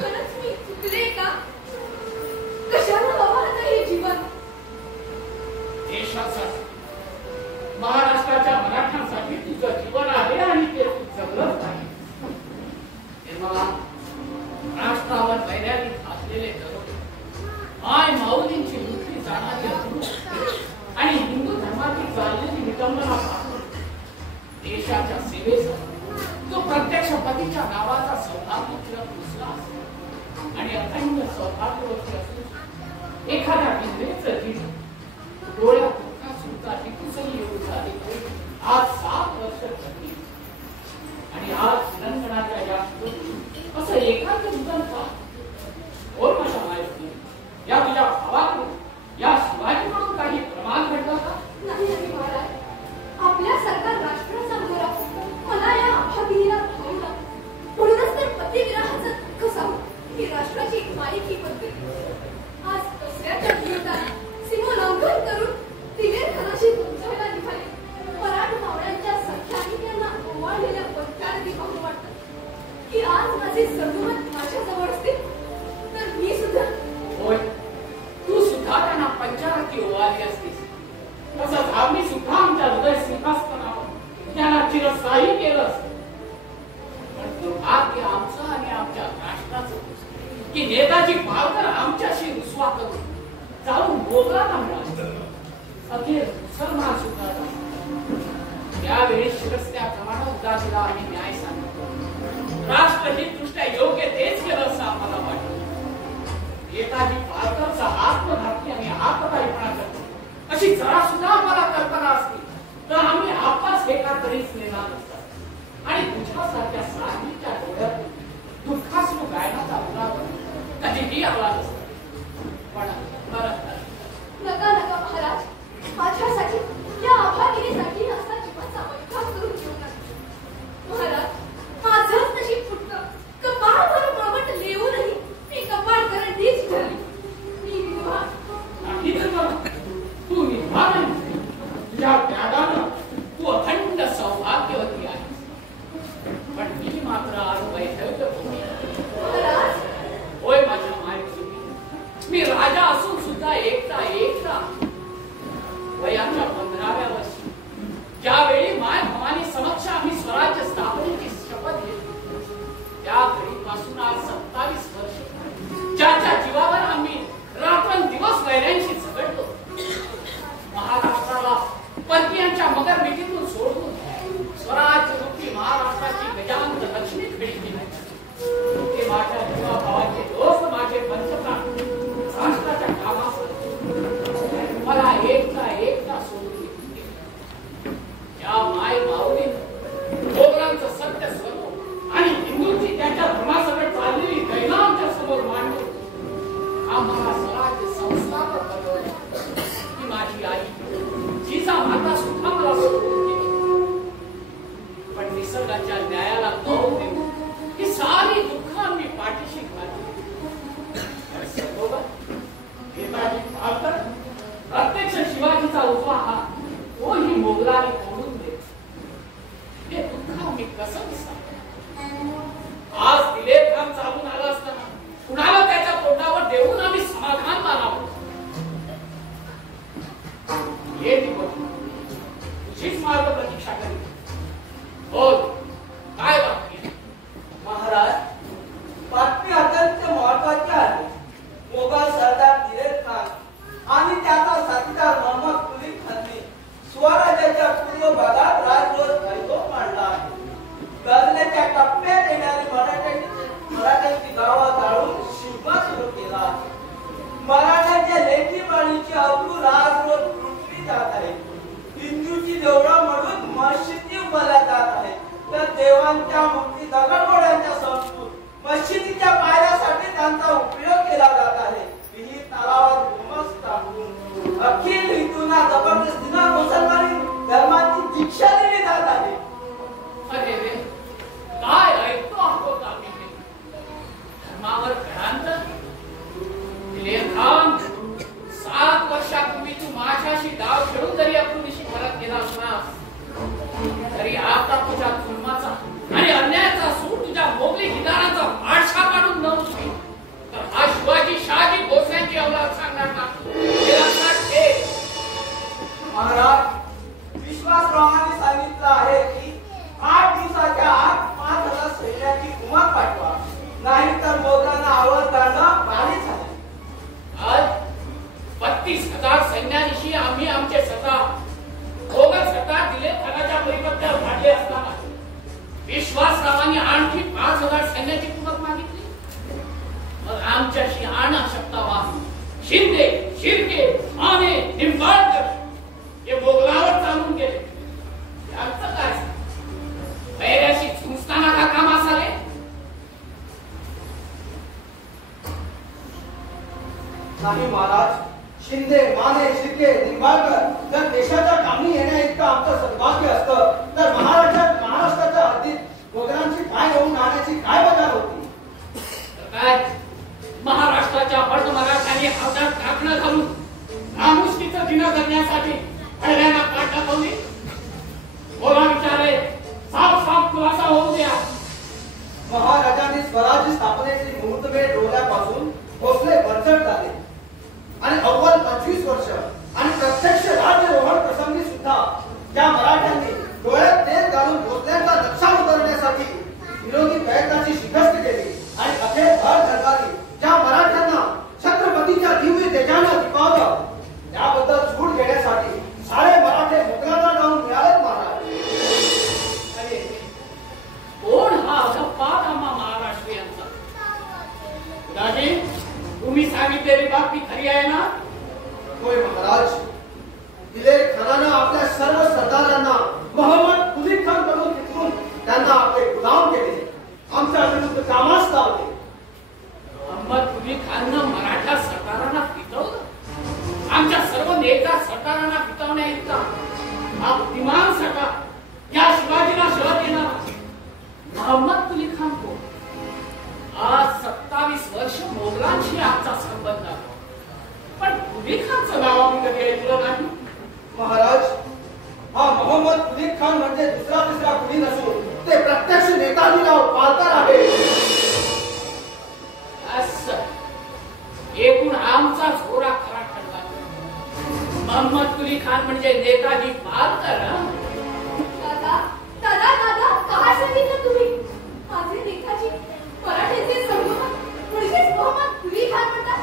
खरंच मी चुकले का? कशाला हवं आता हे जीवन? देशासाठी, महाराष्ट्राच्या मराठ्यांसाठी तुझं जीवन आहे आणि ते तू जगलंच नाही. निर्मला, राष्ट्रावर वैरागी घातलेले दरोडे, माय माऊलींची मुक्ती जाणारी आणि हिंदू धर्माची चाललेली विटंबना पाहून देशाच्या सेवेसाठी तो प्रत्यक्ष पतीच्या नावाचा सौभाग्य तिलक पुसला आणि अखंड सौभाग्यवती असून एखाद्या इंद्रियचं जीव डोळ्यात सुद्धा टिपूसही येऊ झाले. आज 7 वर्ष झाली आणि आज तेलंगणाच्या या असं एखादं जीवन का? कोण माझ्या माहिती या तुझ्या भावाकडून, या शिवाजीकडून काही प्रमाण भेटला का? नाही नाही महाराज, आपल्यासारखा राष्ट्रसंघाला मला या अभागिनीला भावला. म्हणूनच तर पतिविराहाचं दुःख सांगून ही राष्ट्राची मायकी बनते. आज दुसऱ्याच्या विरोधात सीमोल्लंघन करून दिलेरखानाशी झुंजायला निघाले. मराठा मावळ्यांच्या संख्याने त्यांना ओवाळलेल्या पंचारती पाहून वाटतं की आज माझे सर्वमत माझ्याजवळ असते तर मी सुद्धा. होय, तू सुद्धा त्यांना पंचारती ओवाळली असतीस. तसंच आम्ही सुद्धा आमच्या हृदय सिंहासनावर त्यांना चिरस्थायी केलं असतं. पण दुर्भाग्य आमचं आणि आमच्या राष्ट्राचं की नेताजी पालकर आमच्याशी रुसवा करून जाऊन मोगलांना मिळाले. अखेर मुसलमान सुद्धा त्यावेळी शिरस्त्याप्रमाणे उदासीला आम्ही न्याय सांगितला. राष्ट्रहित दृष्ट्या योग्य तेच केलं असं आम्हाला वाटलं. नेताजी पालकरचा आत्मघाती आणि आत्मदायीपणा करतो अशी जरा सुद्धा आम्हाला कल्पना असती तर आम्ही आपलाच एका तरीच नेणार नसतात आणि तुझ्यासारख्या साधीच्या डोळ्यातून दुःखासू गायनाचा उदाहरण कधीही आला नसता. पण नका नका महाराज, माझ्यासाठी या अभागिनीसाठी असा जीवाचा वैताग करून घेऊ नका. महाराज, माझंच नशीब फुटलं. कपाळावर मावट लिहूनही मी कपाळ करंडीच ठरली. मी विधवा नाही तर तू विधवा नाही. तुझ्या त्यागानं तू अखंड सौभाग्यवती आहेस. पण मी मात्र आज वैधव्य होती. महाराज, होय माझ्या मायेची, मी राजा असून सुद्धा एकटा वयाच्या 15व्या वर्षी ज्यावेळी माय भवानी समक्ष आम्ही स्वराज्य स्थापनेची शपथ घेतली त्या घडीपासून आज 27 वर्ष ज्याच्या जीवावर आम्ही रात्रंदिवस वैऱ्यांशी झगडलो. महाराष्ट्राला परकीयांच्या मगर मिठीतून सोडून स्वराज्यमुखी महाराष्ट्राची गजांत लक्ष्मी खडी केली. ते माझ्या जीवाभावाचे दोस्त, माझे पंचप्राण राष्ट्राच्या कामासाठी मला एकटा सोडून गेले. या माय माऊलीनं मोगलांचं सत्य स्वरूप आणि हिंदूंची त्याच्या धर्मासकट चाललेली दैना आमच्या समोर मांडून आम्हाला स्वराज्य संस्थापक बनवलं. ही माझी आई जिचा माता सुद्धा मला सोडून गेली. पण निसर्गाच्या न्यायाला गौरव देऊन ही सारी दुःख आम्ही पाठीशी घातली. नेताजी पालकर प्रत्यक्ष शिवाजीचा उजवा हात तोही मोगलाने तोडून देत. हे दुःख आम्ही कसं विसरलो? आज दिलेरखान चालून आला असताना कुणाला त्याच्या तोंडावर देऊन आम्ही समाधान मानावं? ये तुझीच मार्ग प्रतीक्षा करी. बोल, काय बातमी? महाराज, बातमी अत्यंत महत्वाची आहे. मोगल सरदार दिलेरखान आणि त्याचा साथीदार मोहम्मद कुली खानने स्वराज्याच्या पूर्व भागात राजरोज वैभव मांडला आहे. गझलेच्या टप्प्यात येणारी मराठ्यांची गावं जाळून शिवबा सुरू केला आहे. मराठ्यांच्या लेखी बाणीची अवधू राजरोज लुटली जात आहे. हिंदूची देवळं म्हणून मशिदी उभारल्या जात आहे. तर देवांच्या मूर्ती दगडगोड्यांच्या संस्कृत मशिदीच्या पायऱ्यासाठी त्यांचा उपयोग केला जात आहे. विहीर तलावात गोमस टाकून अखिल हिंदूंना जबरदस्तीनं मुसलमानी धर्माची दीक्षा दिली जात आहे. अरे रे, काय ऐकतो आहोत आम्ही? धर्मावर घरांतर दिलेरखान, 7 वर्षापूर्वी तू माझ्याशी डाव खेळून जरी अपुरीशी परत गेला असलास तरी आता तुझ्या जुलमाचा आणि अन्यायाचा सूर तुझ्या मोगली हिदाराचा आडशा काढून आमच्याशी अनाशक्तावा शिंदे, शिर्के, माने, निंबाळकर हे मोगलावर चालून गेले. यांचं काय? पैऱ्याशी झुंजताना का कामास आले? नाही महाराज, शिंदे, माने, शिर्के, निंबाळकर जर देशाच्या कामी येण्या इतकं आमचं सद्भाग्य असतं तर महाराष्ट्राच्या हद्दीत मोगलांची काय होऊन राहण्याची काय मजा होती? काय महाराष्ट्राच्या बड मराठ्यांनी हातात काकणं घालून नामुष्कीचं दिनं करण्यासाठी पहिल्यांदा काट टाकवली. बोला विचारे, साफ साफ खुलासा होऊ द्या. महाराजांनी स्वराज्य स्थापनेची मुहूर्तमेढ डोळ्यापासून भोसले बरचट झाले आणि अव्वल 25 वर्ष आणि प्रत्यक्ष राज्यरोहण प्रसंगी सुद्धा ज्या मराठ्यांनी डोळ्यात तेल घालून भोसल्यांचा नक्षा उतरवण्यासाठी विरोधी प्रयत्नाची शिकस्त केली आणि अखेर भर धरली, ज्या मराठ्यांना छत्रपतीच्या दिव्य तेजानं दिपावलं त्याबद्दल सूट घेण्यासाठी सारे मराठे मोगलांना जाऊन मिळालेत महाराज. कोण हा अधपात आम्हा महाराष्ट्रीयांचा? दाजी, तुम्ही सांगितलेली बातमी खरी आहे ना? होय महाराज, दिलेर खानानं आपल्या सर्व सरदारांना मोहम्मद कुली खान कडून घेऊन त्यांना आपले गुलाम केले, आमच्या विरुद्ध कामास लावले. मोहम्मद कुली खाननं मराठा सरदारांना पिटवलं. आमच्या सर्व नेता सरदारांना पिटवण्या इतका हा बुद्धिमान सरदार या शिवाजीला शह देणार मोहम्मद कुली खान कोण? आज 27 वर्ष मोगलांशी आमचा संबंध आहे, पण कुली खानचं नाव आम्ही कधी ऐकलं नाही. महाराज, हा मोहम्मद कुली खान म्हणजे दुसरा तिसरा कुली नसून ते प्रत्यक्ष नेताजीराव पालकर आहे. असं एकूण आमचा झोरा खरा ठरला. मोहम्मद कुली खान म्हणजे नेताजी पालकर. दादा दादा दादा काय सांगितलं तुम्ही? माझे नेताजी मराठ्याचे सर्वोत्तम म्हणजेच मोहम्मद कुली खान म्हणतात.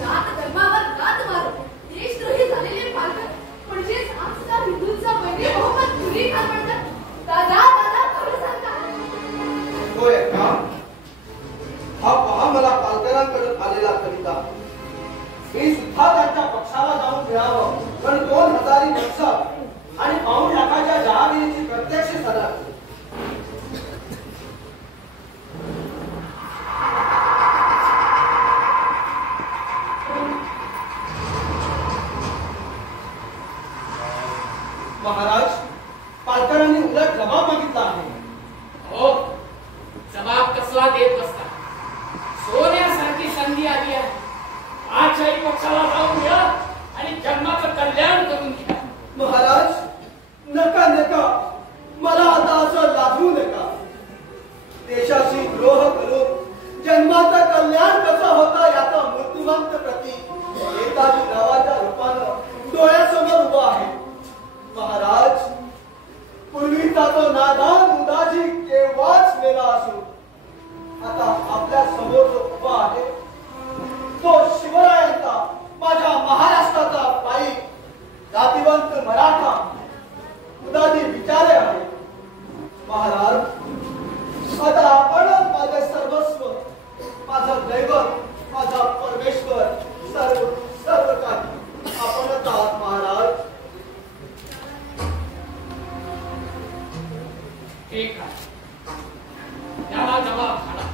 जात धर्मावर लाथ मारून देशद्रोही झालेले पालकर म्हणजेच आमचा हिंदूंचा पहिले मोहम्मद कुली खान म्हणतात. दादा दादा खरं सांगता? होय का? हा पहा मला पालकरांकडून आलेला कविता. मी सुद्धा त्यांच्या पक्षाला जाऊन मिळावं पण 2000 वर्ष आणि 5 लाखाच्या जहागिरीची प्रत्यक्ष सदर. महाराज, पालकरांनी उलट जबाब मागितला आहे. हो, जबाब कसला देत बसता? सोन्यासारखी संधी आली आहे. आजच्याही पक्षाला जाऊन घ्या आणि जन्माचं कल्याण करून घ्या. महाराज, नका नका, मला आता असं लाजवू नका. देशाशी द्रोह करून जन्माचं कल्याण कसं होतं याचा मूर्तिमंत प्रतीक नेताजी रावाच्या रूपानं डोळ्यासमोर उभा आहे. महाराज, पूर्वीचा तो नादान उदाजी केव्हाच मेला असून आता आपल्या समोर जो उभा आहे तो शिवरायांचा, माझ्या महाराष्ट्राचा पायी जातिवंत मराठा उदाजी विचारे आहे. महाराज, आता आपणच माझे सर्वस्व, माझं दैवत, माझा परमेश्वर, सर्व सर्व काही आपणच आहात महाराज. ठीक आहे, त्याला जबाब झाला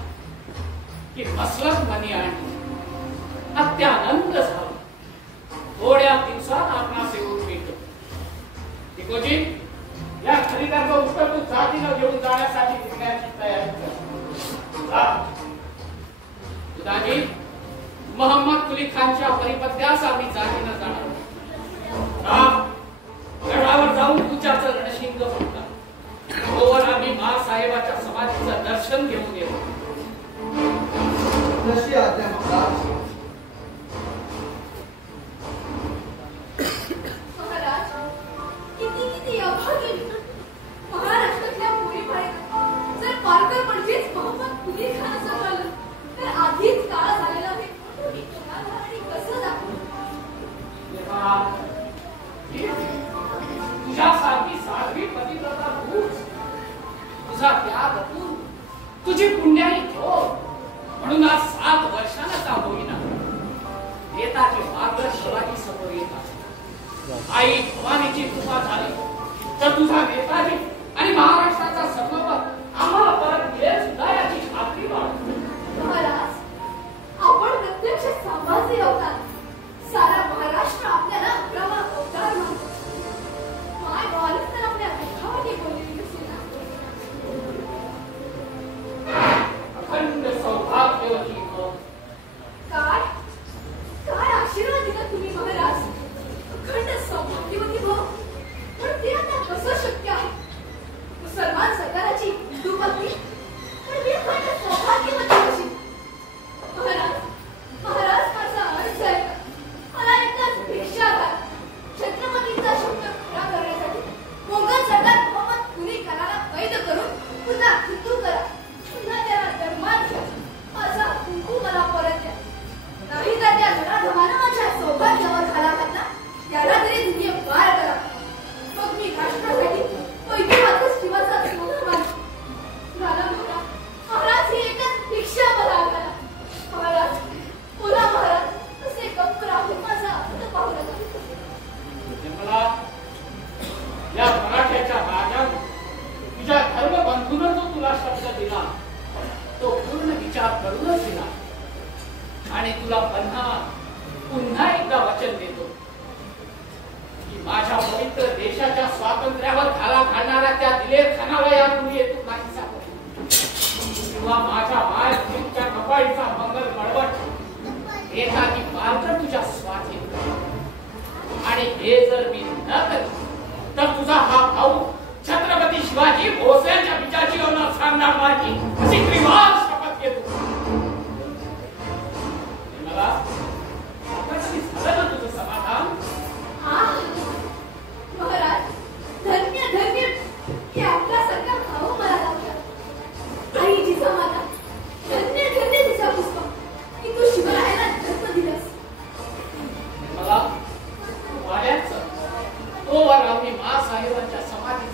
की मसलत मनी आणली. अत्यानंद झाला. थोड्या दिवसात आपणास येऊन भेटतो. टिकोजी, या खनिकाचं उत्तर तू जातीनं घेऊन जाण्यासाठी निघण्याची तयारी कर. दाजी, मोहम्मद कुली खानच्या परिपत्यास आम्ही जातीनं जाणार. गडावर जाऊन तुझ्याचं रणशिंग होता. तोवर आम्ही महासाहेबाच्या समाधीचं दर्शन घेऊन येऊ. जशी आज्ञा महाराज. महाराज, किती किती अभागी महाराष्ट्रातल्या मुलीबाळींना जर पालकर म्हणजेच मोहम्मद कुली खान असं कळलं तर आधीच काळ झालेला आहे. मी कोणाला आणि कसं दाखवू? तुझ्यासारखी साध्वी पतिव्रता तूच, तुझा त्याग तू, तुझी पुण्याई ठेव म्हणून आज 7 वर्षांचा सागर शिवाजी समोर येतात. आई भवानीची कृपा झाली तर तुझा नेताजी आणि महाराष्ट्राचा सर्वपद आम्हाला परत मिळेल सुद्धा याची खात्री वाटते. महाराज, आपण प्रत्यक्ष संभाजी होतात. सारा महाराष्ट्र आपल्याला अक्रमक अवतार म्हणतो. माय बालच तर आपल्या मुखावरती बोललेली दिसली ना. अखंड सौभाग्यवती हो. काय काय आशीर्वाद दिला तुम्ही महाराज. अखंड सौभाग्यवती हो. पण ते आता कसं शक्य आहे. मुसलमान सरकाराची दुपत्ती पण मी अखंड सौभाग्यवती कशी. महाराज महाराज माझा अर्थ आहे. मला एकच भिक्षा द्या. छत्रपतींचा शब्द खरा करण्यासाठी मोगल सरदार मोहम्मद कुली खानाला कैद करून पुन्हा हिंदू करा. पुन्हा त्याला धर्मात घ्या. माझा कुंकू मला परत द्या. नाही तर त्या जनार्दनानं माझ्या सौभाग्यावर घाला घातला. याला तरी दुनिया पार करा. मग मी राष्ट्रासाठी ऐतिहासिक शिवाचा सोनं मानतो. घाला बघा महाराज, ही एकच भिक्षा मला घाला. महाराज बोला महाराज, असे गप्प राहून माझा अंत पाहू नका. निर्मला, या मराठ्याच्या राजाने तुझ्या धर्मबंधूनं जो तुला शब्द दिला तो पूर्ण विचार करूनच दिला. आणि तुला पुन्हा एकदा वचन देतो की माझ्या पवित्र देशाच्या स्वातंत्र्यावर घाला घालणाऱ्या त्या दिलेर खानाला यापुढे तू नाही सापडेल. किंवा माझ्या मायच्या कपाळीचा मंगल मळवट एखादी मार्ग तुझ्या स्वाधीन. आणि हे जर मी न केले तर तुझा हा भाऊ छत्रपती शिवाजी भोसलेच्या विचाराची होणार सांगणार माझी अशी त्रिवार शपथ घेतो. मला आता झालं ना तुझं समाधान. महाराज, धन्य धन्य की आपल्यासारखा भाऊ मला लावला. आई जिजामाता, धन्य धन्य तिचा पुष्प की तू शिवरायाला जन्म दिलास. मला वाड्याचं तोवर आम्ही महासाहेबांच्या समाधीचा